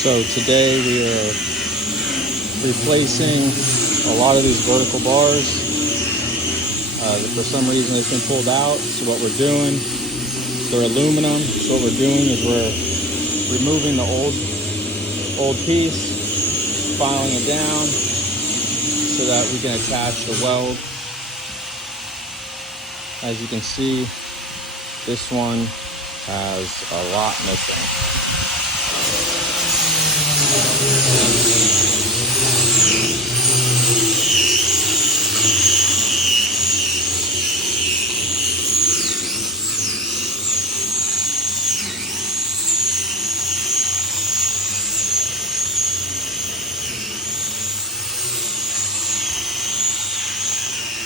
So today we are replacing a lot of these vertical bars that for some reason has been pulled out. So what we're doing, they're aluminum. So what we're doing is we're removing the old piece, filing it down so that we can attach the weld. As you can see, this one has a lot missing.